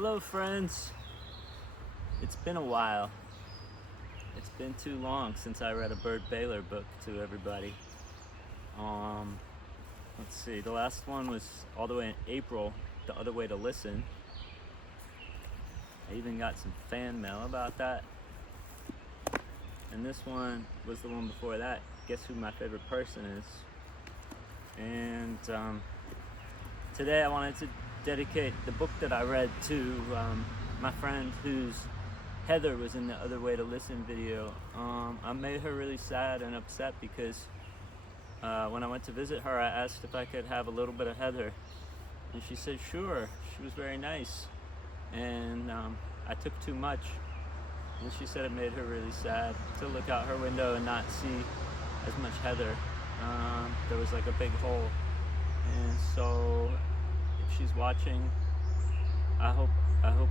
Hello friends, it's been a while. It's been too long since I read a Byrd Baylor book to everybody. Let's see, the last one was all the way in April, The Other Way to Listen. I even got some fan mail about that. And this one was the one before that, Guess Who My Favorite Person Is. And today I wanted to dedicate the book that I read to my friend whose Heather was in the Other Way to Listen video. I made her really sad and upset because when I went to visit her, I asked if I could have a little bit of Heather, and she said sure. She was very nice, and I took too much, and she said it made her really sad to look out her window and not see as much Heather. There was like a big hole, and so if she's watching, I hope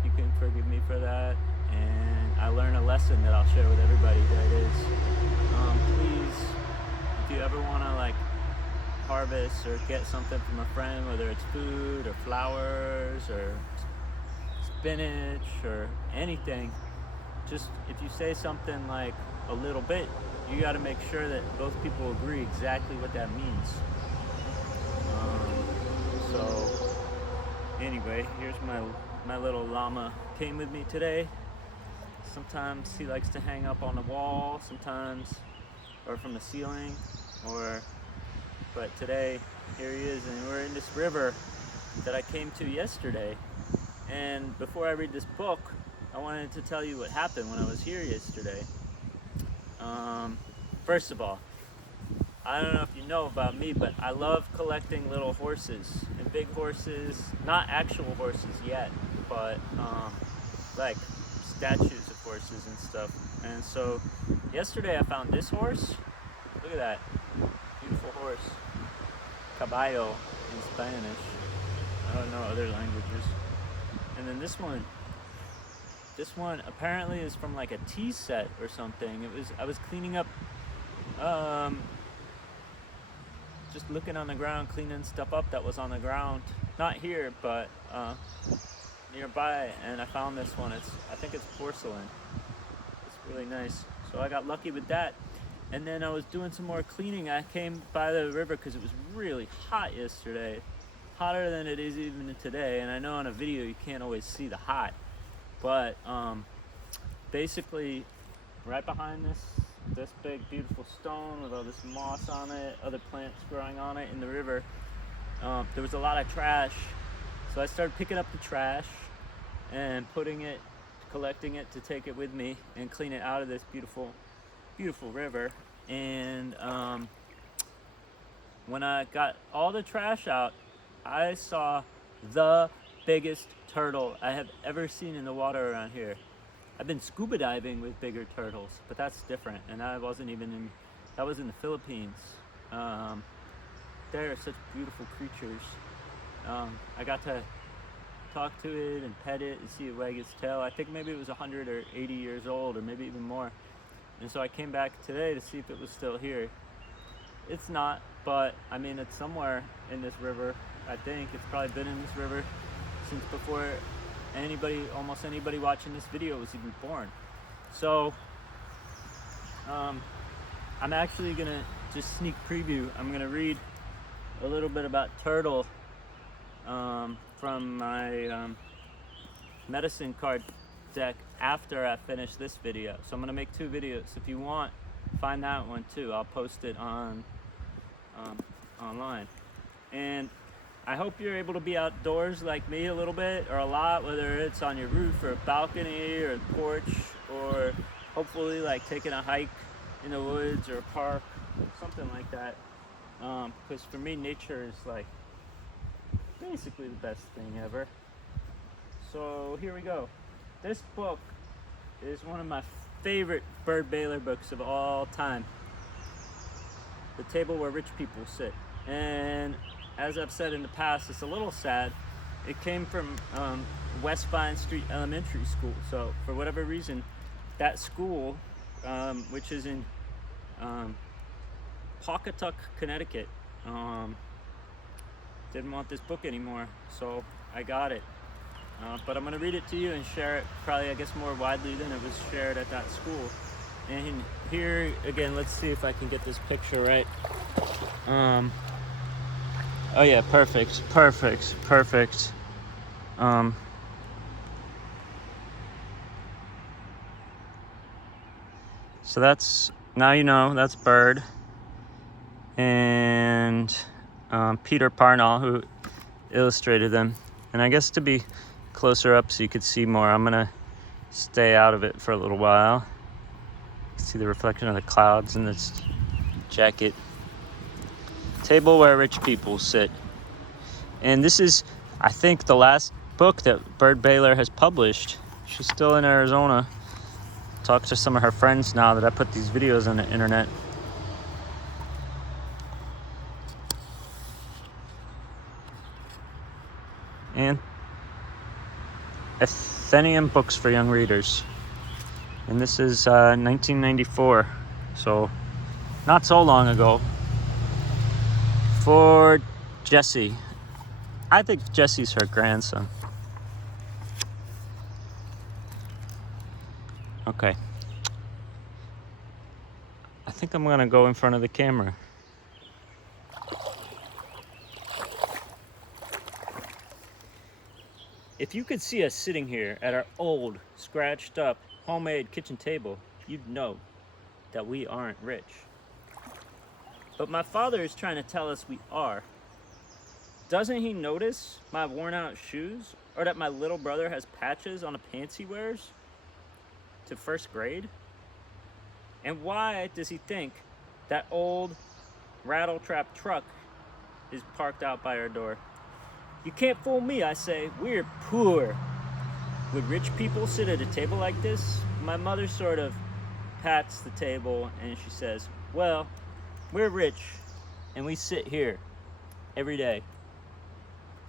you can forgive me for that, and I learned a lesson that I'll share with everybody. That is, please, if you ever want to like harvest or get something from a friend, whether it's food or flowers or spinach or anything, just if you say something like a little bit, you got to make sure that both people agree exactly what that means. So anyway, here's my little llama. Came with me today. Sometimes he likes to hang up on the wall, sometimes, or from the ceiling, but today, here he is, and we're in this river that I came to yesterday. And before I read this book, I wanted to tell you what happened when I was here yesterday. First of all, I don't know if you know about me, but I love collecting little horses and big horses, not actual horses yet, but like statues of horses and stuff. And so yesterday I found this horse. Look at that beautiful horse, caballo in Spanish. I don't know other languages. And then this one apparently is from like a tea set or something. I was cleaning up, just looking on the ground, cleaning stuff up that was on the ground, not here, but nearby, and I found this one. I think it's porcelain. It's really nice. So I got lucky with that. And then I was doing some more cleaning. I came by the river because it was really hot yesterday, hotter than it is even today. And I know on a video you can't always see the hot, but basically right behind this big beautiful stone with all this moss on it, other plants growing on it in the river, there was a lot of trash. So I started picking up the trash and collecting it to take it with me and clean it out of this beautiful river. And when I got all the trash out, I saw the biggest turtle I have ever seen in the water around here. I've been scuba diving with bigger turtles, but that's different, and that was in the Philippines. They're such beautiful creatures. I got to talk to it and pet it and see it wag its tail. I think maybe it was 100 or 80 years old, or maybe even more. And so I came back today to see if it was still here. It's not, but I mean, it's somewhere in this river. I think it's probably been in this river since before almost anybody watching this video was even born. So I'm actually gonna just sneak preview. I'm gonna read a little bit about turtle from my medicine card deck after I finish this video. So I'm gonna make two videos. If you want, find that one too. I'll post it on online. And I hope you're able to be outdoors like me a little bit or a lot, whether it's on your roof or a balcony or a porch, or hopefully like taking a hike in the woods or a park, something like that. Because for me, nature is like basically the best thing ever. So here we go. This book is one of my favorite Byrd Baylor books of all time. The Table Where Rich People Sit. And as I've said in the past, it's a little sad. It came from West Vine Street Elementary School. So for whatever reason, that school, which is in Pawcatuck, Connecticut, didn't want this book anymore, so I got it. but I'm going to read it to you and share it probably, I guess, more widely than it was shared at that school. And here, again, let's see if I can get this picture right. Oh yeah, perfect. So that's, now you know, that's Byrd. And Peter Parnall, who illustrated them. And I guess to be closer up so you could see more, I'm gonna stay out of it for a little while. See the reflection of the clouds in this jacket. Table where rich people sit. And this is, I think, the last book that Byrd Baylor has published. She's still in Arizona. Talk to some of her friends now that I put these videos on the internet. And Athenaeum Books for Young Readers. And this is 1994, so not so long ago. For Jesse. I think Jesse's her grandson. Okay. I think I'm gonna go in front of the camera. If you could see us sitting here at our old, scratched up, homemade kitchen table, you'd know that we aren't rich. But my father is trying to tell us we are. Doesn't he notice my worn out shoes? Or that my little brother has patches on the pants he wears to first grade? And why does he think that old rattle-trap truck is parked out by our door? You can't fool me, I say. We're poor. Would rich people sit at a table like this? My mother sort of pats the table and she says, well, we're rich and we sit here every day.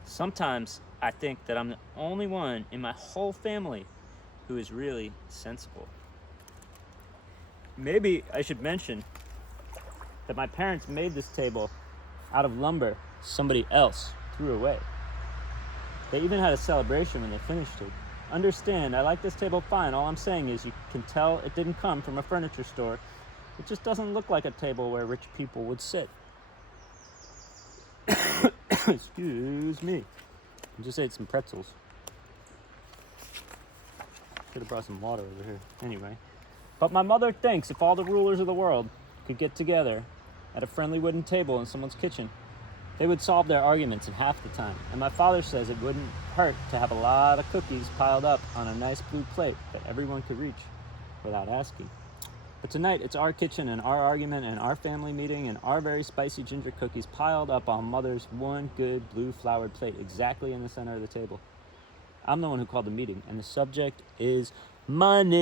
Sometimes I think that I'm the only one in my whole family who is really sensible. Maybe I should mention that my parents made this table out of lumber somebody else threw away. They even had a celebration when they finished it. Understand, I like this table fine. All I'm saying is you can tell it didn't come from a furniture store. It just doesn't look like a table where rich people would sit. Excuse me. I just ate some pretzels. Should have brought some water over here. Anyway. But my mother thinks if all the rulers of the world could get together at a friendly wooden table in someone's kitchen, they would solve their arguments in half the time. And my father says it wouldn't hurt to have a lot of cookies piled up on a nice blue plate that everyone could reach without asking. But tonight, it's our kitchen and our argument and our family meeting and our very spicy ginger cookies piled up on Mother's one good blue flowered plate exactly in the center of the table. I'm the one who called the meeting, and the subject is money.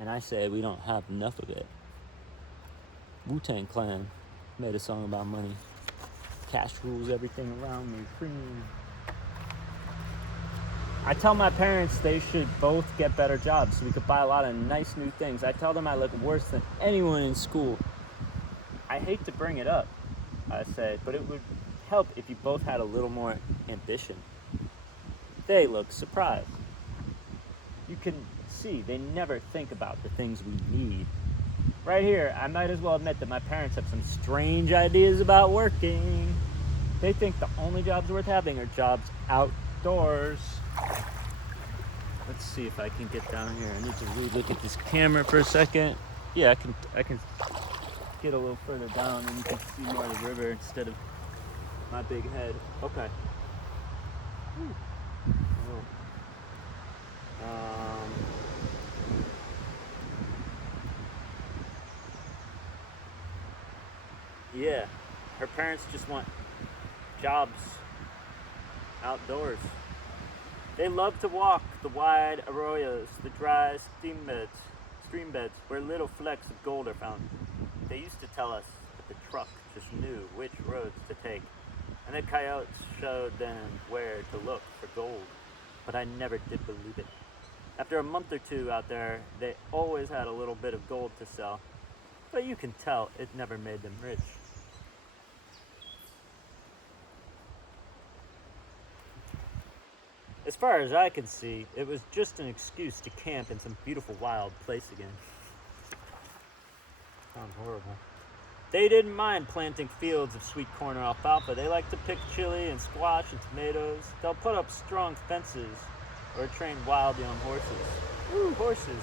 And I say we don't have enough of it. Wu-Tang Clan made a song about money. Cash rules everything around me. Cream. I tell my parents they should both get better jobs so we could buy a lot of nice new things. I tell them I look worse than anyone in school. I hate to bring it up, I say, but it would help if you both had a little more ambition. They look surprised. You can see they never think about the things we need. Right here, I might as well admit that my parents have some strange ideas about working. They think the only jobs worth having are jobs outdoors. Let's see if I can get down here. I need to really look at this camera for a second. Yeah, I can get a little further down and you can see more of the river instead of my big head. Okay. Oh. Yeah, her parents just want jobs outdoors. They love to walk the wide arroyos, the dry stream beds where little flecks of gold are found. They used to tell us that the truck just knew which roads to take, and the coyotes showed them where to look for gold. But I never did believe it. After a month or two out there, they always had a little bit of gold to sell, but you can tell it never made them rich. As far as I could see, it was just an excuse to camp in some beautiful wild place again. Sounds horrible. They didn't mind planting fields of sweet corn or alfalfa. They like to pick chili and squash and tomatoes. They'll put up strong fences or train wild young horses. Ooh, horses.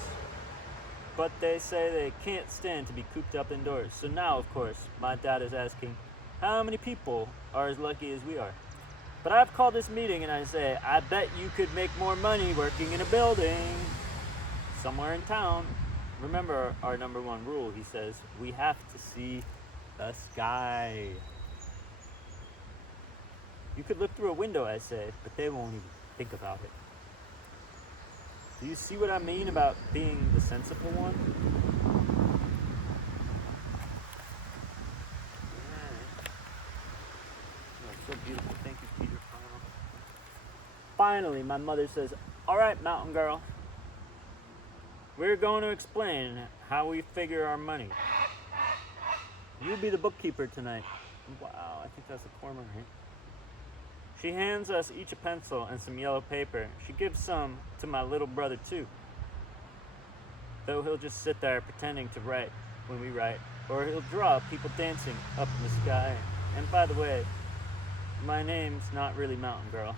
But they say they can't stand to be cooped up indoors. So now, of course, my dad is asking, how many people are as lucky as we are? But I've called this meeting and I say, I bet you could make more money working in a building somewhere in town. Remember our number one rule, he says, we have to see the sky. You could look through a window, I say, but they won't even think about it. Do you see what I mean about being the sensible one? So beautiful. Thank you, Peter. Finally, my mother says, all right, mountain girl, we're going to explain how we figure our money. You be the bookkeeper tonight. Wow, I think that's a cormorant. She hands us each a pencil and some yellow paper. She gives some to my little brother too, though he'll just sit there pretending to write when we write, or he'll draw people dancing up in the sky. And by the way, my name's not really Mountain Girl.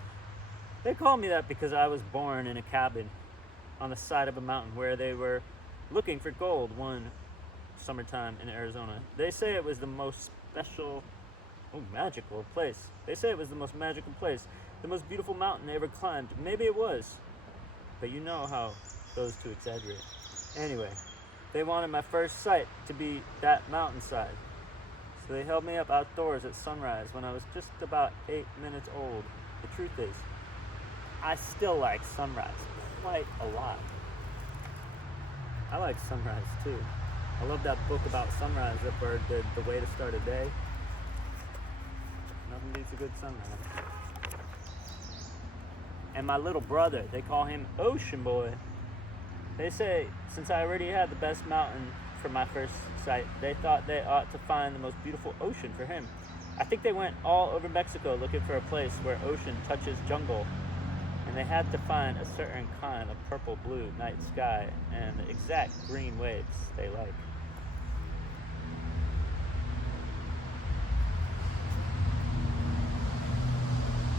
They call me that because I was born in a cabin on the side of a mountain where they were looking for gold one summertime in Arizona. They say it was the most magical place. They say it was the most magical place, the most beautiful mountain they ever climbed. Maybe it was, but you know how those two exaggerate. Anyway, they wanted my first sight to be that mountainside. So they held me up outdoors at sunrise when I was just about 8 minutes old. The truth is, I still like sunrise quite a lot. I like sunrise too. I love that book about sunrise that Byrd did, The Way to Start a Day. Nothing beats a good sunrise. And my little brother, they call him Ocean Boy. They say, since I already had the best mountain for my first sight, they thought they ought to find the most beautiful ocean for him. I think they went all over Mexico looking for a place where ocean touches jungle, and they had to find a certain kind of purple-blue night sky and the exact green waves they like.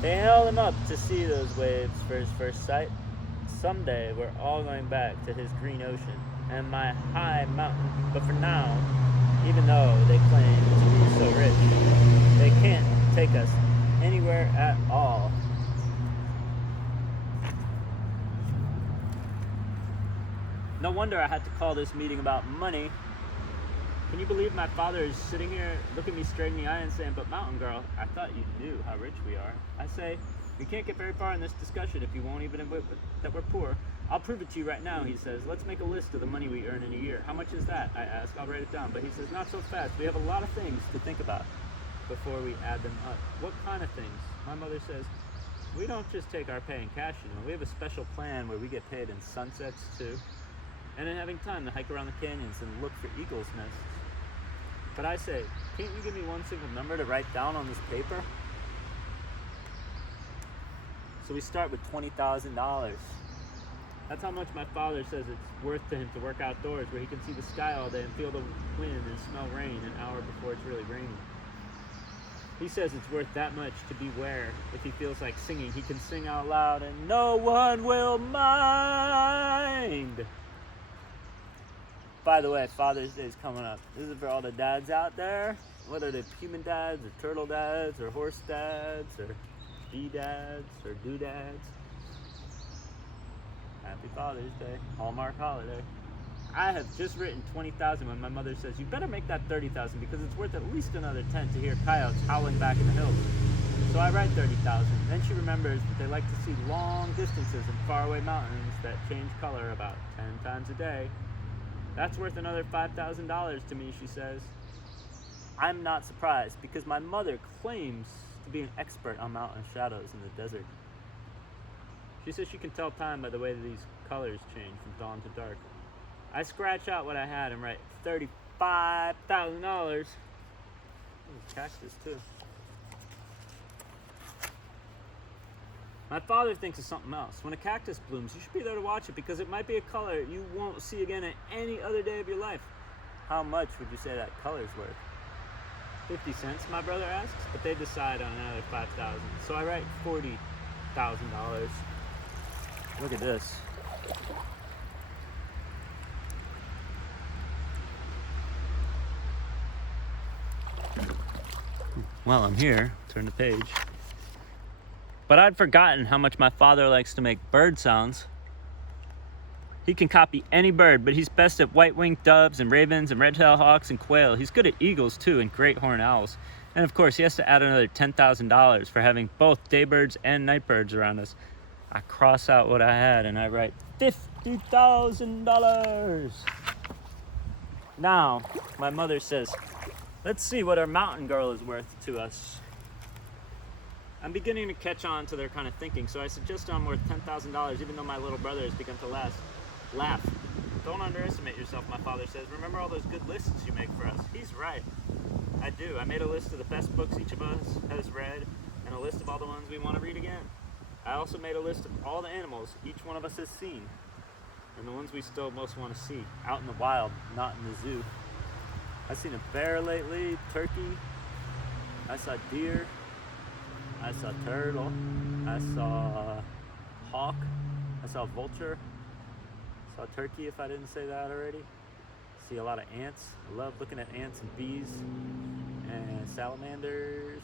They held him up to see those waves for his first sight. Someday we're all going back to his green ocean and my high mountain. But for now, even though they claim to be so rich, they can't take us anywhere at all. No wonder I had to call this meeting about money. Can you believe my father is sitting here looking me straight in the eye and saying, but Mountain Girl, I thought you knew how rich we are. I say, we can't get very far in this discussion if you won't even admit that we're poor. I'll prove it to you right now, he says. Let's make a list of the money we earn in a year. How much is that? I ask. I'll write it down. But he says, not so fast. We have a lot of things to think about before we add them up. What kind of things? My mother says, we don't just take our pay in cash, you know. We have a special plan where we get paid in sunsets too. And in having time to hike around the canyons and look for eagles' nests. But I say, can't you give me one single number to write down on this paper? So we start with $20,000. That's how much my father says it's worth to him to work outdoors where he can see the sky all day and feel the wind and smell rain an hour before it's really raining. He says it's worth that much to be where, if he feels like singing, he can sing out loud and no one will mind. By the way, Father's Day is coming up. This is for all the dads out there, whether they're human dads or turtle dads or horse dads or bee dads or doodads. Happy Father's Day, Hallmark holiday. I have just written 20,000 when my mother says, you better make that 30,000 because it's worth at least another 10 to hear coyotes howling back in the hills. So I write 30,000. Then she remembers that they like to see long distances and faraway mountains that change color about 10 times a day. That's worth another $5,000 to me, she says. I'm not surprised because my mother claims to be an expert on mountain shadows in the desert. She says she can tell time by the way that these colors change from dawn to dark. I scratch out what I had and write $35,000. Cactus too. My father thinks it's something else. When a cactus blooms, you should be there to watch it because it might be a color you won't see again at any other day of your life. How much would you say that color's worth? 50 cents, my brother asks, but they decide on another 5,000. So I write $40,000. Look at this. Well, I'm here. Turn the page. But I'd forgotten how much my father likes to make bird sounds. He can copy any bird, but he's best at white-winged doves and ravens and red-tailed hawks and quail. He's good at eagles too and great horned owls. And of course, he has to add another $10,000 for having both daybirds and nightbirds around us. I cross out what I had and I write $50,000. Now, my mother says, let's see what our mountain girl is worth to us. I'm beginning to catch on to their kind of thinking, so I suggest I'm worth $10,000, even though my little brother has begun to laugh. Don't underestimate yourself, my father says. Remember all those good lists you make for us. He's right. I do. I made a list of the best books each of us has read, and a list of all the ones we want to read again. I also made a list of all the animals each one of us has seen, and the ones we still most want to see, out in the wild, not in the zoo. I've seen a bear lately, turkey, I saw deer, I saw turtle, I saw hawk, I saw vulture, I saw turkey if I didn't say that already. See a lot of ants. I love looking at ants and bees and salamanders.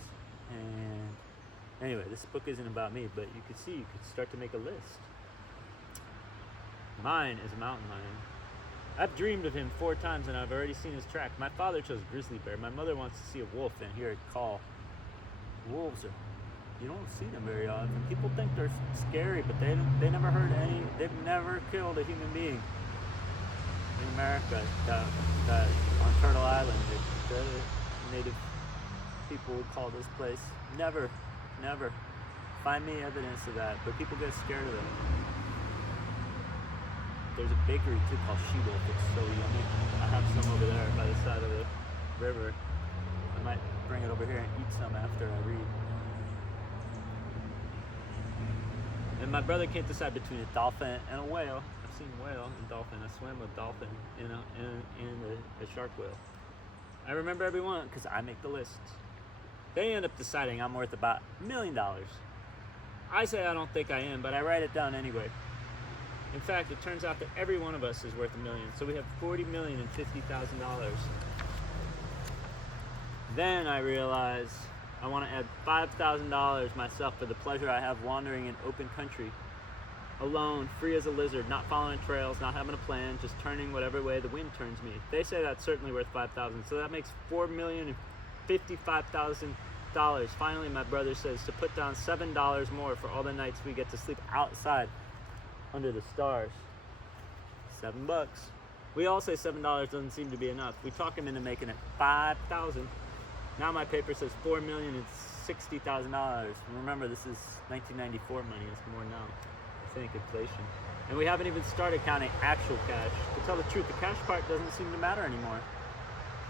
And anyway, this book isn't about me, but you could see, you could start to make a list. Mine is a mountain lion. I've dreamed of him 4 times and I've already seen his track. My father chose grizzly bear. My mother wants to see a wolf and hear it call. Wolves are, you don't see them very often. People think they're scary, but they never hurt any, they've never killed a human being. In America, that on Turtle Island, the native people would call this place. Never. Find me evidence of that, but people get scared of it. There's a bakery too called She-Wolf. It's so yummy. I have some over there by the side of the river. I might bring it over here and eat some after I read. And my brother can't decide between a dolphin and a whale. I've seen whale and dolphin. I swam with dolphin and a shark whale. I remember every one because I make the lists. They end up deciding I'm worth about $1 million. I say I don't think I am, but I write it down anyway. In fact, it turns out that every one of us is worth $1 million, so we have $40,050,000. Then I realize I want to add $5,000 myself for the pleasure I have wandering in open country, alone, free as a lizard, not following trails, not having a plan, just turning whatever way the wind turns me. They say that's certainly worth $5,000, so that makes $4,055,000. Finally, my brother says to put down $7 more for all the nights we get to sleep outside under the stars. $7. We all say $7 doesn't seem to be enough. We talk him into making it $5,000. Now my paper says $4,060,000. Remember, this is 1994 money. It's more now. I think inflation. And we haven't even started counting actual cash. To tell the truth, the cash part doesn't seem to matter anymore.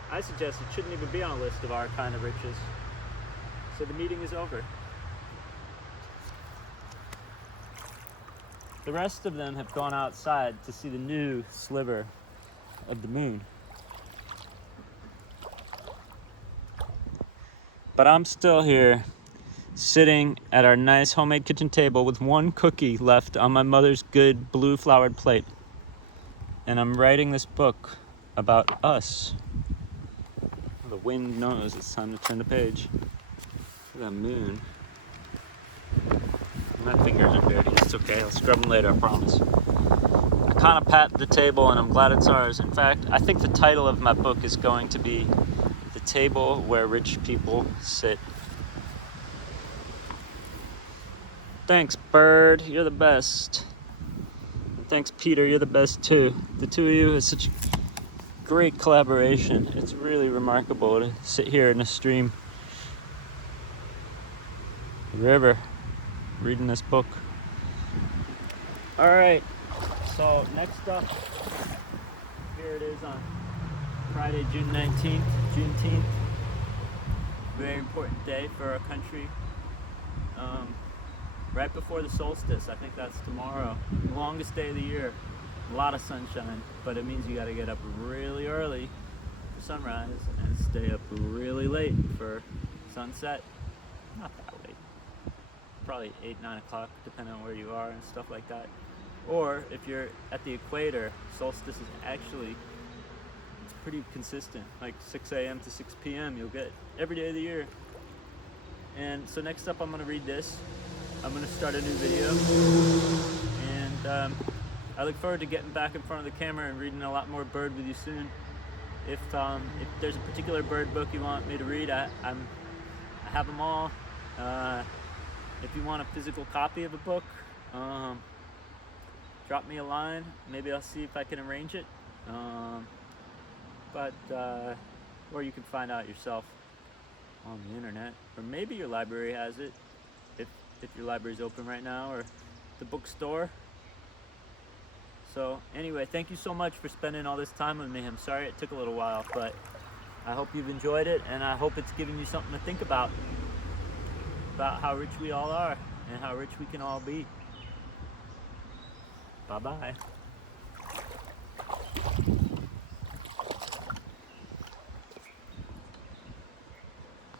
I suggest it shouldn't even be on a list of our kind of riches. So the meeting is over. The rest of them have gone outside to see the new sliver of the moon. But I'm still here, sitting at our nice homemade kitchen table with one cookie left on my mother's good blue flowered plate. And I'm writing this book about us. The wind knows it's time to turn the page. Look at that moon. My fingers are dirty. It's okay. I'll scrub them later, I promise. I kind of pat the table and I'm glad it's ours. In fact, I think the title of my book is going to be The Table Where Rich People Sit. Thanks, Byrd. You're the best. And thanks, Peter. You're the best, too. The two of you is such great collaboration. It's really remarkable to sit here in a stream, river, reading this book. All right, so next up, here it is on Friday, June 19th, Juneteenth. Very important day for our country. right before the solstice. I think that's tomorrow. The longest day of the year. A lot of sunshine, but it means you got to get up really early for sunrise and stay up really late for sunset. Not that late. Probably 8, 9 o'clock, depending on where you are and stuff like that. Or if you're at the equator, solstice is actually, it's pretty consistent, like 6 a.m. to 6 p.m. you'll get every day of the year. And so next up, I'm going to read this. I'm going to start a new video, and I look forward to getting back in front of the camera and reading a lot more Byrd with you soon. If there's a particular Byrd book you want me to read, I have them all. If you want a physical copy of a book, drop me a line. Maybe I'll see if I can arrange it. Or you can find out yourself on the internet, or maybe your library has it, if your library's open right now, or the bookstore. So anyway, thank you so much for spending all this time with me. I'm sorry it took a little while, but I hope you've enjoyed it, and I hope it's given you something to think about how rich we all are and how rich we can all be. Bye-bye.